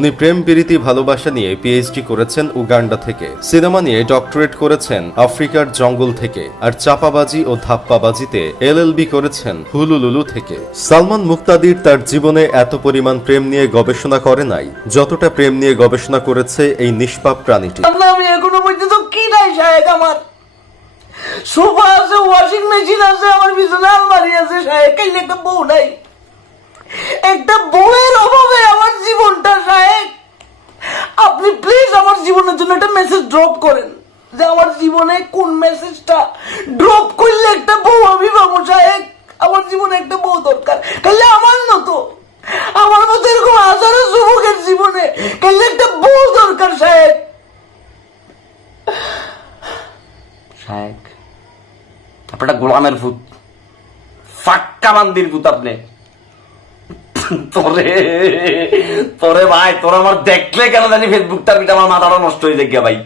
উনি প্রেম, প্রীতি, ভালোবাসা নিয়ে পিএইচডি করেছেন উগান্ডা থেকে। সিনেমা নিয়ে ডক্টরেট করেছেন আফ্রিকার জঙ্গল থেকে। আর চাপাবাজি ও ধাপ্পাবাজিতে এলএলবি করেছেন হুলুলুলু থেকে। সালমান মুক্তাদির তার জীবনে এত পরিমাণ প্রেম নিয়ে গবেষণা করে নাই, যতটা প্রেম নিয়ে গবেষণা করেছে এই নিষ্পাপ প্রাণীটি। আমি এখনও পর্যন্ত কি নাই সাহেব আমার। সোফা আছে, ওয়াশিং মেশিন আছে, আমার বিছানা আলমারি আছে সাহেব একটা বউ নাই। একটা বউয়ের অভাবে আমার জীবনটা সাহেব আপনি প্লিজ আমার জীবনের জন্য একটা মেসেজ ড্রপ করেন যে আমার জীবনে কোন মেসেজটা ড্রপ করলে একটা বউ আমি পাবো, সাহেব? আমার জীবনে একটা বউ দরকার। কাইলে আমার মতো আমার মতো এরকম হাজারো যুবকের জীবনে কাইলে একটা বউ দরকার, সাহেব। আপনারা গোলামের ভূত। ফাক্কা বান্দির ভূত আপনি। তোরে তোরে ভাই, তোর আমার দেখলে কেন জানি ফেসবুকটার পিঠে আমার মাথাটা নষ্ট হয়ে যায় ভাই।